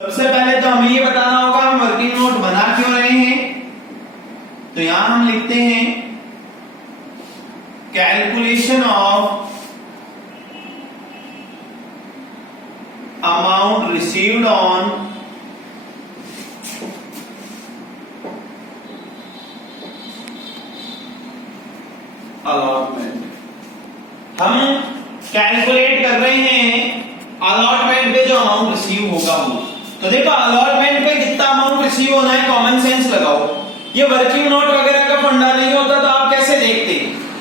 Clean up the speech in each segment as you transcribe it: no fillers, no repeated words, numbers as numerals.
सबसे पहले तो हमें ये बताना होगा हम वर्किंग नोट बना क्यों रहे हैं। तो यहां हम लिखते हैं calculation of amount received on allotment. हम कैलकुलेट कर रहे हैं अलॉटमेंट पे जो अमाउंट रिसीव होगा वो। तो देखो अलॉटमेंट पे कितना अमाउंट रिसीव होना है, कॉमन सेंस लगाओ। ये वर्किंग नोट वगैरह का फंडा नहीं होता तो आप कैसे देखते?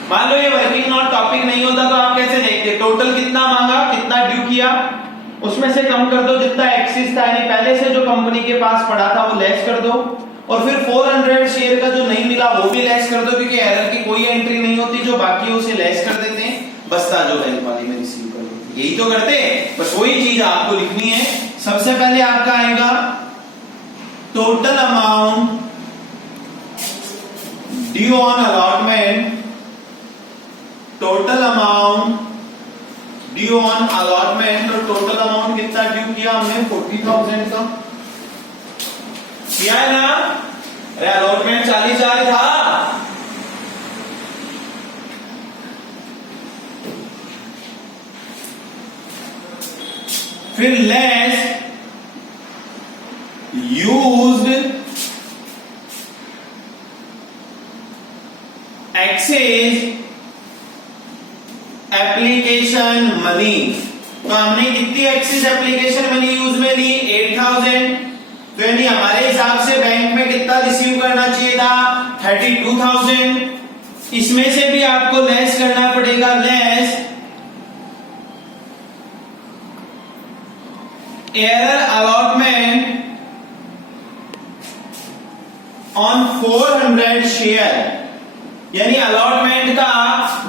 मान लो ये वर्किंग नोट टॉपिक नहीं होता तो आप कैसे देखते? टोटल कितना मांगा, कितना ड्यू किया, उसमें से कम कर दो जितना एक्सिस था, यानी पहले से जो कंपनी के पास पड़ा था वो लेस कर दो, और फिर 400 शेयर का जो नहीं मिला वो भी लेस कर दो, क्योंकि एरर की कोई एंट्री नहीं होती, जो बाकी है उसे लेस कर देते हैं, बस्ता जो हेल्प वाली में रिसीव कर दो। यही तो करते हैं, बस वही चीज आपको लिखनी है। सबसे पहले आपका आएगा total amount due on allotment. Total amount due on allotment, तो टोटल अमाउंट कितना ड्यू किया हमने? 40,000 का किया है ना। अरे अलॉटमेंट 40,000 था। फिर less used excess application money. तो हमने कितनी एक्सेस एप्लीकेशन मनी यूज में ली? 8,000। तो यानी हमारे हिसाब से बैंक में कितना रिसीव करना चाहिए था? 32,000। इसमें से भी आपको लेस करना पड़ेगा, less error allotment on 400 share. यानी अलॉटमेंट का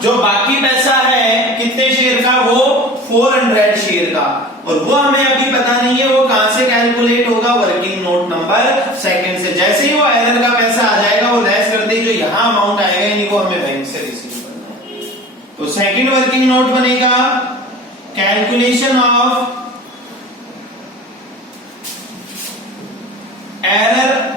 जो बाकी पैसा है कितने शेयर का? वो 400 शेयर का, और वो हमें अभी पता नहीं है वो कहां से कैलकुलेट होगा? वर्किंग नोट नंबर सेकंड से। जैसे ही वो एरर का पैसा आ जाएगा वो लेस कर दे, जो यहां अमाउंट आएगा यानी वो हमें बैंक से रिसीव करना है। तो सेकंड वर्किंग नोट बनेगा calculation of error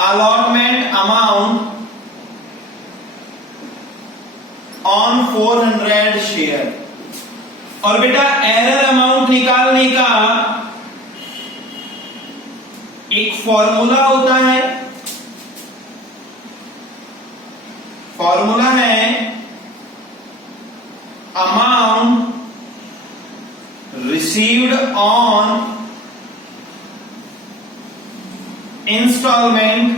allotment amount on 400 share. और बेटा एरर अमाउंट निकालने का एक फॉर्मूला होता है। फॉर्मूला है amount received on instalment,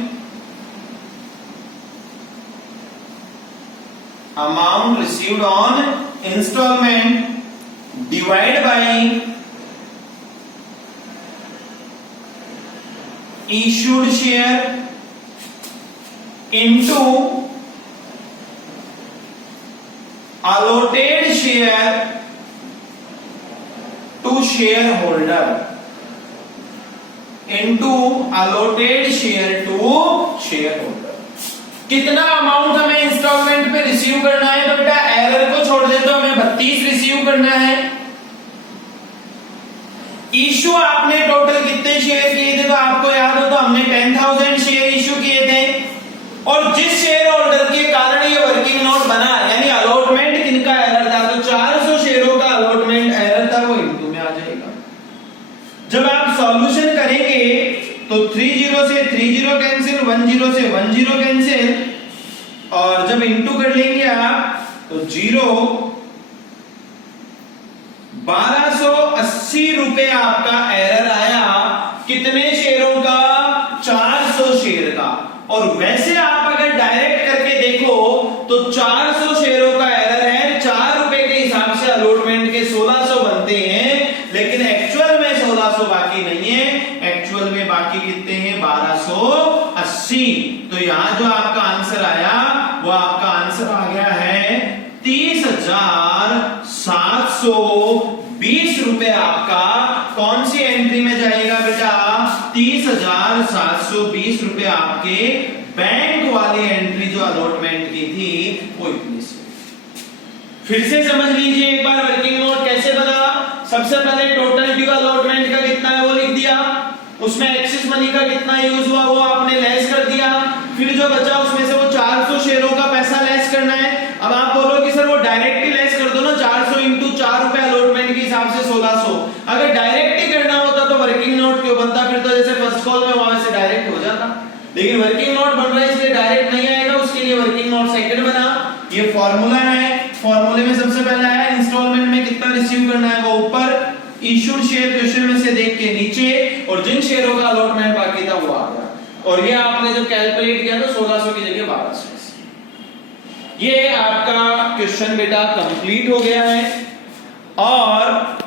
amount received on instalment divide by issued share into allotted share to share holder, into allotted share to share holder. कितना amount हमें इंस्टॉलमेंट पे रिसीव करना है? तो बेटा एरर को छोड़ दे तो हमें 32 रिसीव करना है। इशू आपने टोटल कितने शेयर किए थे? तो आपको याद हो तो हमने 10,000 शेयर इशू किए थे, और जिस शेयर होल्डर के कारण ये वर्किंग नोट बना, यानी अलॉटमेंट किनका एरर था? तो 400 शेयरों का अलॉटमेंट एरर था, वो इनटू में आ जाएगा। जब आप सॉल्यूशन करेंगे तो 30 से 30 कैंसिल, 10 से 10 कैंसिल, और जब इंटू कर लेंगे आप तो 1280 रुपए आपका एरर आया। कितने शेयरों का? 400 शेयर का। और वैसे आप अगर डायरेक्ट करके देखो तो 400 शेयरों का एरर है, 4 रुपए के हिसाब से अलॉटमेंट के 1600 बनते हैं, लेकिन एक्चुअल में 1600 बाकी नहीं है, एक्चुअल में बाकी कितने हैं? 1280। तो यहां जो आपका आंसर आया वो आपका आंसर आ गया है 30,720 रुपए। आपका कौन सी एंट्री में जाएगा बेटा? 30,720 रुपए आपके बैंक वाली एंट्री जो अलॉटमेंट की थी वो इतनी सी। फिर से समझ लीजिए एक बार वर्किंग नोट कैसे बना। सबसे पहले टोटल ड्यू अलॉटमेंट का कितना है वो लिख दिया, उसमें एक्सिस मनी का कितना यूज हुआ वो आपने लेस कर दिया, फिर जो बचा उसमें से वो 400 शेयरों का पैसा लेस करना है। अब आप बोलो कि सर वो डायरेक्ट ही लेस कर दो ना, 400 इंटू 4 रुपए अलॉटमेंट के हिसाब से 1600। अगर डायरेक्ट ही करना होता तो वर्किंग नोट क्यों बनता, फिर तो जैसे फर्स्ट कॉल में वहां से डायरेक्ट हो जाता। लेकिन वर्किंग नोट बन रहा है इसलिए डायरेक्ट नहीं आएगा, उसके लिए वर्किंग नोट सेकंड बना। ये फॉर्मूला है, फॉर्मूले में सबसे पहले आया इंस्टॉलमेंट में कितना रिसीव करना है वो ऊपर, इशूड शेयर क्वेश्चन में से देख के नीचे, और जिन शेयरों का अलॉटमेंट बाकी था वो आ गया। और ये आपने जब कैलकुलेट किया तो 1600 की जगह 1200। ये आपका क्वेश्चन बेटा कंप्लीट हो गया है। और